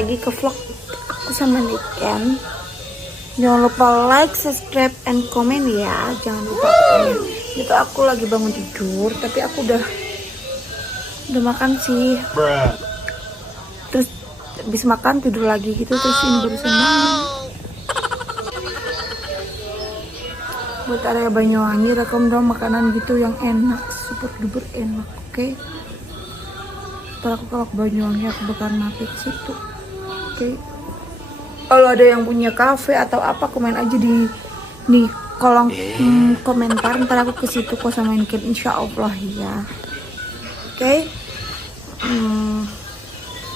lagi ke vlog aku sama Niken. Jangan lupa like, subscribe, and comment ya. Jangan lupa. Itu aku lagi bangun tidur, tapi aku udah makan sih. Terus habis makan tidur lagi gitu, terus ini barusan bangun. Buat area Banyuwangi, rekam dong makanan gitu yang enak, super duper enak, oke? Ntar aku kalau ke Banyuwangi aku bakal mampir ke situ, oke? Kalau ada yang punya kafe atau apa, komen aja di kolom komentar. Ntar aku ke situ kok sama Niken, insya Allah ya, oke?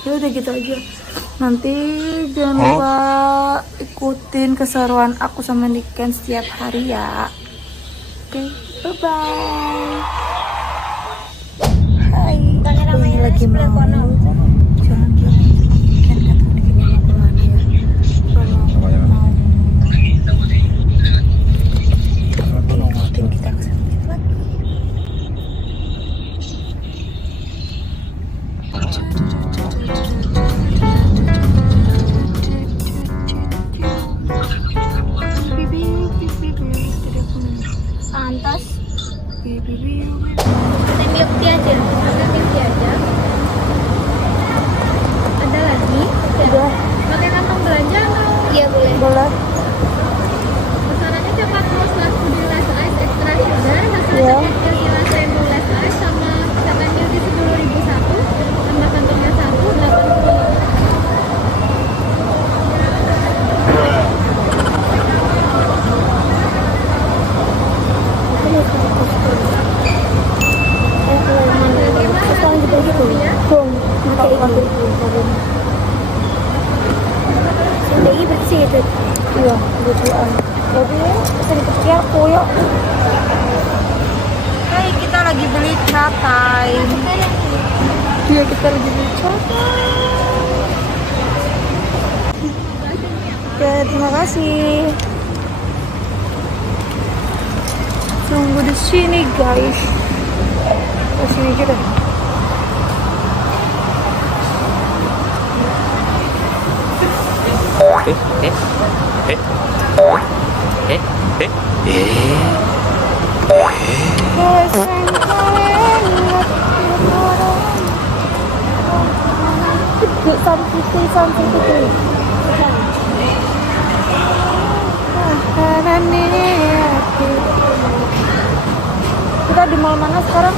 Ya udah gitu aja. Nanti jangan lupa ikutin keseruan aku sama Niken setiap hari ya. Oke, bye bye. Hai, aku lagi mau jalan-jalan sama Niken. Kata Niken mau kemana ya? Kalau mau ikutin kita ke sana lagi. Pantas milk tea aja, ada milk tea aja. Ada lagi? Udah. Pakai kantong belanja atau? Iya boleh. Boleh. Pesanannya coklat rose latte less ice extra sugar, hasilnya coklat gila rainbow less ice sama cabai milk tea 10.001, tambah kantongnya 1, 80. Sendiri bersih itu. Iya, betulan. Jadi sedikit ya aku yuk. Hai, kita lagi beli catai. Iya, kita lagi beli catai. Oke, terima kasih. Tunggu di sini guys. Di sini aja deh. Kita di mall mana sekarang?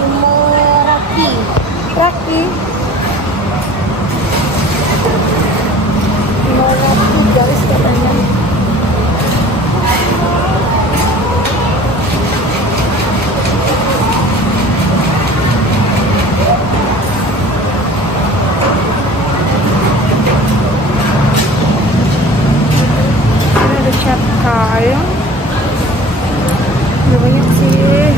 Di Mall Raki. Raki. Mall Raki guys katanya. Ini ada catai. Udah banyak sih.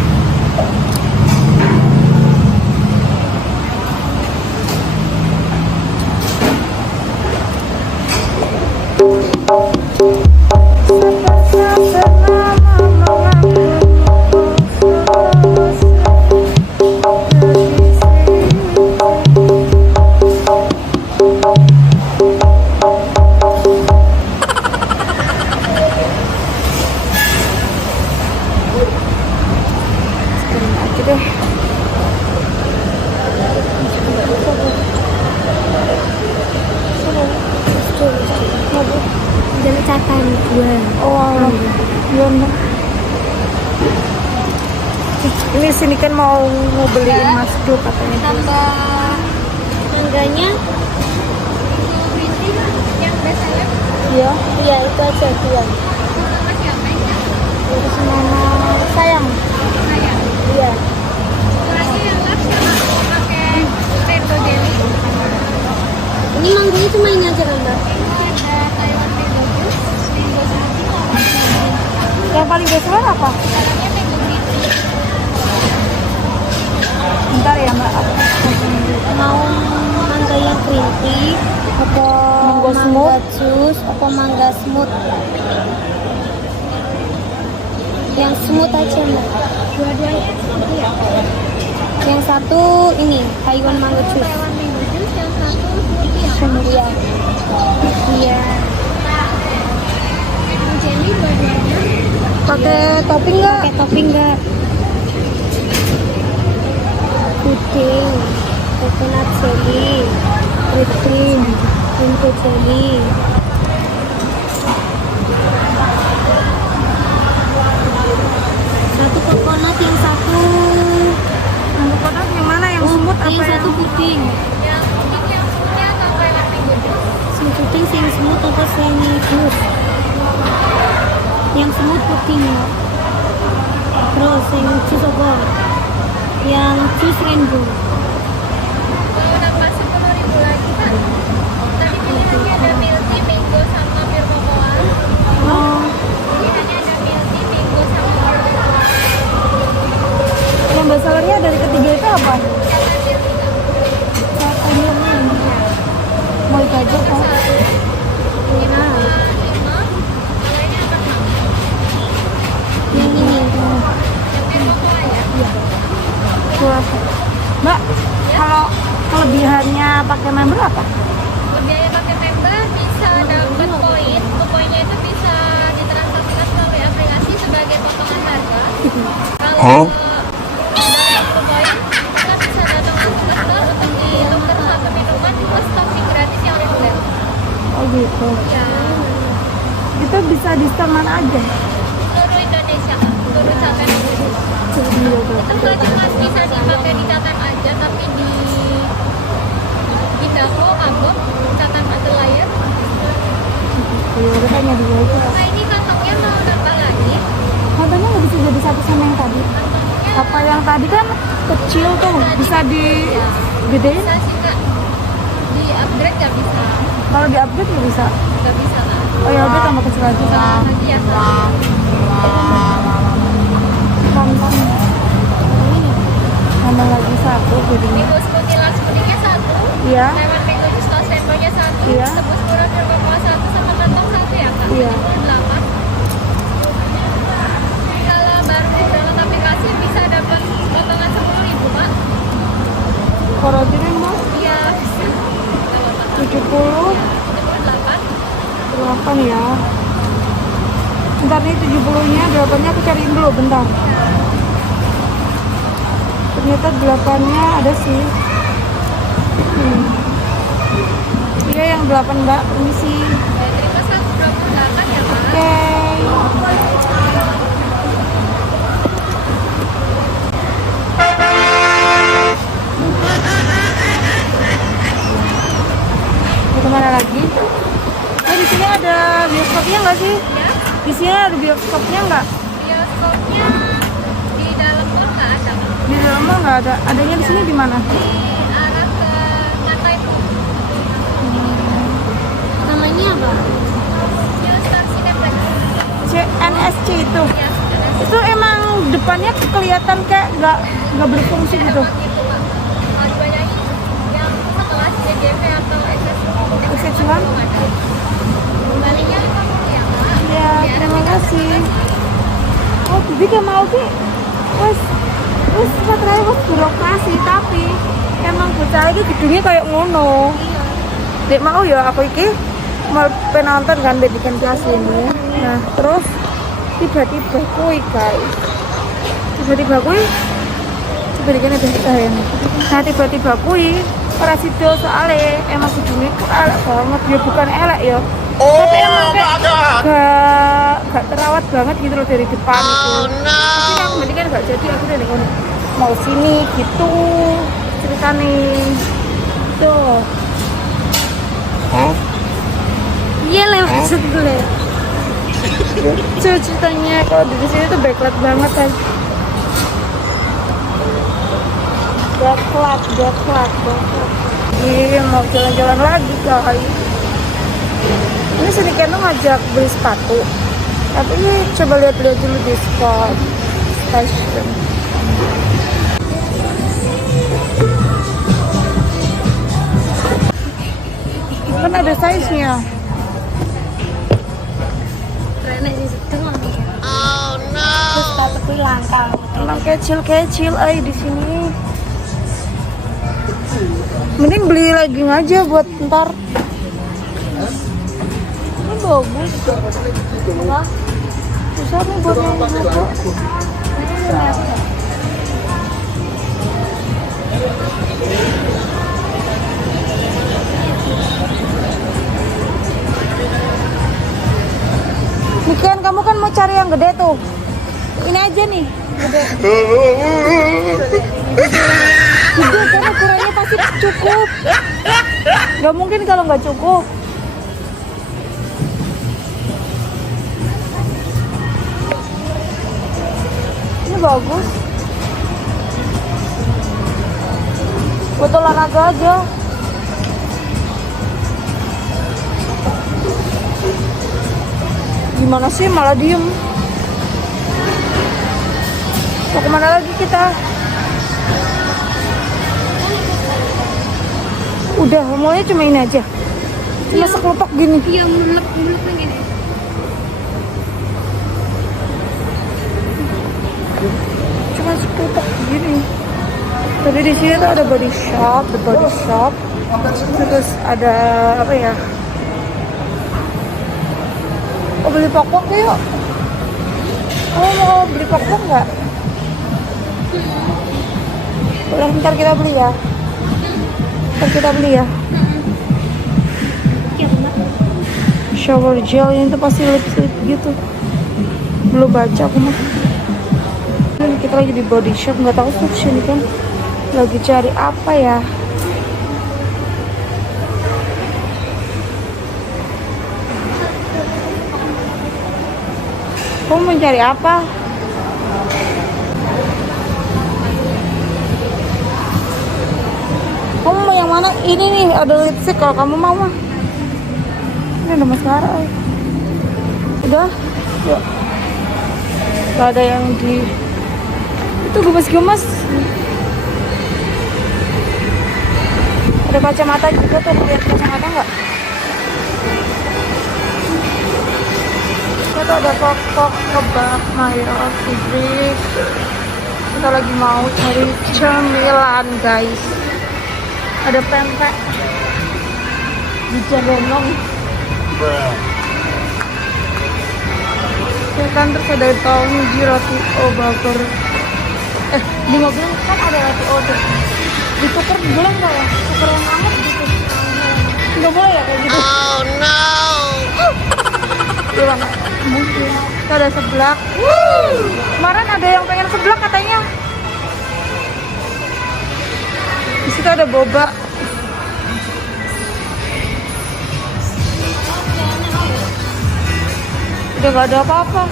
Dari catai gue. Oh, iya. Ini sini kan mau beliin masdo katanya. Tambah mangganya yang biasanya. Iya. Iya itu aja dia. Terus nama sayang. Sayang. Iya. Lagi yang last pakai Redo Jelly. Ini mangganya cuma ini aja kan mbak? Ada Taiwan Mango Juice, Mango Smoothie. Yang paling besar apa? Sekarangnya Mango Green Tea. Bentar ya mbak. Mau mangga yang green tea atau Mango mangga smooth? juice atau mangga smooth? Yang smooth aja mbak. Dua-duanya smooth ya. Yang satu ini Taiwan Mango Juice. Taiwan Mango Juice, yang satu Iya. Iya. Jelly dua-duanya. Pakai topping nggak? Pakai topping nggak? Puding, coconut jelly, whipped cream, mango jelly. Satu coconut, yang satu Yang coconut yang mana? Yang smooth apa yang satu yang? puding. Yang smoothnya atau kayak sing puding, sing smooth atau sing smooth? Yang smooth puding. Terus yang jus apa? Yang jus rainbow. Mau nambah 10.000 lagi Pak. Tadi pilihannya ada milk tea, mango sama pure cocoa. Oh, Pilihannya ada milk tea, mango sama pure cocoa. Yang bestsellernya dari ketiga itu apa? Sama milk tea. Mau itu aja kok. Ini 5, kalau ini apa? yang ini. Yang pure cocoa ya? Dua. Mbak, kalau kelebihannya pakai member apa? Biaya pakai member bisa dapat poin. Poinnya itu bisa ditransaksikan melalui aplikasi sebagai potongan harga. Kalau dapat poin, kita bisa datang langsung ke store untuk ditukar satu minuman plus topping gratis yang reguler. Oh gitu. Ya, Itu bisa di store mana aja? seluruh Indonesia, seluruh Catem. Itu nggak cuma bisa dipakai di Catem aja, tapi di Dako, Ambon, Catem Adelaide. Iya, udah tanya dulu aja. Nah ini kantongnya mau nambah lagi. Katanya nggak bisa jadi satu sama yang tadi. Kantongnya Apa yang tadi kan kecil tuh, bisa digedein? bisa sih Kak. Di upgrade nggak bisa, Kalau di upgrade nggak bisa. nggak bisa lah. Oh ya udah tambah kecil aja. Lagi ya Kak. Kantong. Tambah lagi satu jadinya. Minggu smoothie large pudingnya 1, Iya. lemon mango juice toast rainbow-nya 1, Iya. tebus pura pure cocoa 1, sama kantong 1 ya Kak. Iya. 28. Kalau baru download aplikasi bisa dapat potongan 10.000 Kak. Korotin mas Iya bisa. Nggak apa-apa. 78 78. ya. Bentar nih 70-nya, 8-nya aku cariin dulu bentar. Ternyata 8-nya ada sih. Iya yang 8 mbak, ini sih. Ya, terima 128 ya Kak. Oke. Mau kemana lagi? Di sini ada bioskopnya nggak sih? Ya, Di sini ada bioskopnya nggak? bioskopnya di dalam mall nggak ada Kak. Di dalam mall nggak ada. Adanya di sini di mana? Di arah ke Pantai Pun. Namanya apa? New Star Cineplex. CNSC itu. Ya, ada Itu emang depannya kelihatan kayak nggak berfungsi gitu. emang gitu Kak. Banyak yang setelah CJV atau SS Kesecuan? belum ada. Kembalinya 50 ya Kak. Ya, terima kasih. Oh, jadi gak mau sih. Wes terakhir wes birokrasi tapi emang bocah iki gedungnya kayak ngono. Dek mau ya aku iki mau penonton kan bikin kelas ini. Nah, terus tiba-tiba kuwi guys. Tiba-tiba kuwi coba dikene ya. Nah, tiba-tiba kuwi ora sido soalnya emang gedungnya ku elek banget ya bukan elek ya. Tapi emang kayak gak terawat banget gitu loh dari depan gitu. Tapi aku berarti kan gak jadi aku dari ngono mau sini gitu ceritanya tuh. Iya lewat sebelah. Tuh ceritanya kalau di sini tuh backlight banget kan. Backlight. Iya mau jalan-jalan lagi guys. Ini sini kan ngajak beli sepatu. Tapi ini coba lihat-lihat dulu di spot fashion. Kan ada size-nya. Renek di situ lagi. Oh no. Terus sepatu langka. Emang kecil di sini. Mending beli legging aja buat ntar. Ini bagus. Apa? Susah nih buat yang satu. Mikian, kamu kan mau cari yang gede tuh. Ini aja nih, gede. Gede kan ukurannya pasti cukup. Gak mungkin kalau nggak cukup. Ini bagus. Buat olahraga aja. Gimana sih malah diem? Mau kemana lagi kita? Udah, maunya cuma ini aja. Cuma sekelopak gini. Iya, mulek gini. Cuma sekelopak gini. Tadi di sini tuh ada body shop, the body shop. Terus ada apa ya? Oh, beli pokok yuk. Oh, mau beli pokok nggak? Udah, ntar kita beli ya. Ntar kita beli ya. Iya, benar. Shower gel ini tuh pasti lip gitu. Belum baca aku mah. Ini kita lagi di body shop, nggak tahu tuh sini kan. Lagi cari apa ya? Kamu mau cari apa? Kamu mau yang mana? Ini nih, ada lipstick kalau kamu mau mah. Ini ada maskara. Udah, yuk. Gak ada yang di... Itu gemes-gemes. Ada kacamata juga tuh, lihat kacamata nggak? Kita ada pokok, kebab, mayo, ibris. Kita lagi mau cari cemilan guys. Ada pempek di Jabenong. Ya kan, terus ada Tongji, roti burger. Di mobil kan ada roti order. Ditukar boleh nggak ya? Tukar yang amat gitu. Nggak boleh ya kayak gitu. Oh no. Gimana? Mungkin. Kita ada seblak. Kemarin ada yang pengen seblak katanya. Di situ ada boba. Udah gak ada apa-apa.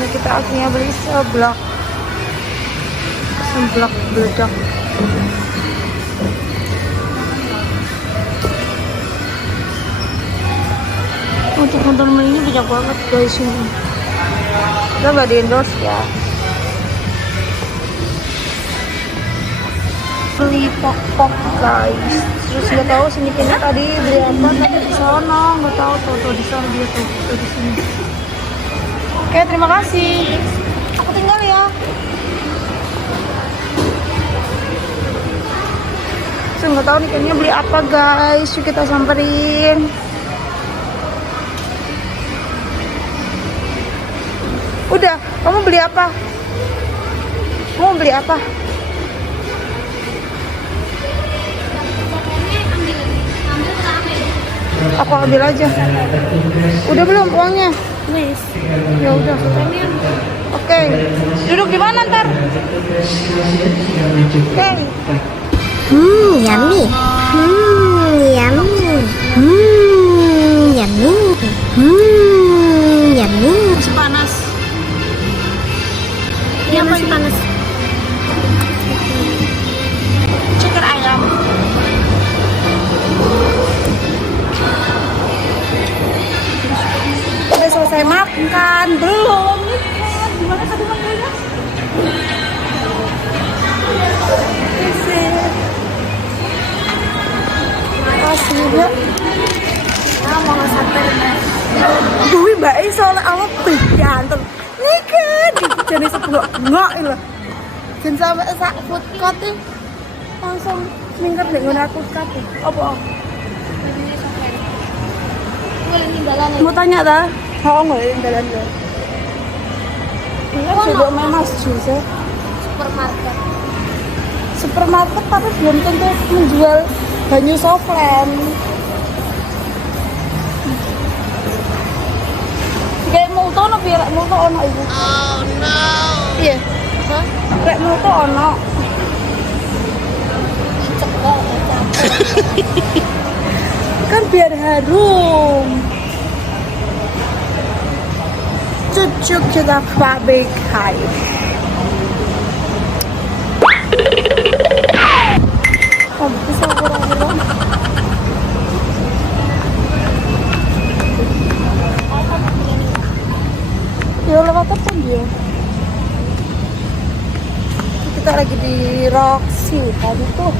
Ini kita akhirnya beli seblak. Seblak beledak. Untuk nonton ini banyak banget guys ini. Kita nggak di endorse ya. Beli pok-pok guys. Terus nggak tahu sini kayaknya tadi beli apa, tadi di sana nggak tahu tuh di sana dia tuh di sini. Oke, terima kasih. Aku tinggal ya. Saya nggak tahu nih kayaknya beli apa guys. Yuk kita samperin. Udah, kamu beli apa? Kamu beli apa? Aku ambil aja. Udah belum uangnya? Wes. Ya udah. Oke. Duduk di mana ntar? Oke. Yummy. Yummy. Yummy. Yummy. Masih panas. Iya, masih panas. Ceker ayam. Udah selesai makan? Belum. Gimana tadi makannya? Kasih juga. Mau sampai Duh, baik soalnya awak tuh ganteng. jadi sepuluh nggak lah. Dan sampai sak food court nih langsung minggat deh guna food court nih. Apa? Boleh ninggalan. Mau tanya dah? Oh nggak yang jalan deh. Ini juga main masjid ya. Supermarket. Supermarket tapi belum tentu menjual banyu softlens. Kayak multo no pirek multo ono ibu. Oh no. Iya. Hah? Kayak multo ono. Cek banget. Kan biar harum. Cucuk kita fabrikai. Oh, bisa kurang-kurang. Ya lewat apa dia? Kita lagi di Roxy tadi tuh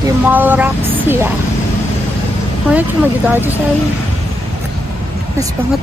di Mall Roxy ya. Pokoknya cuma gitu aja saya. Nice banget.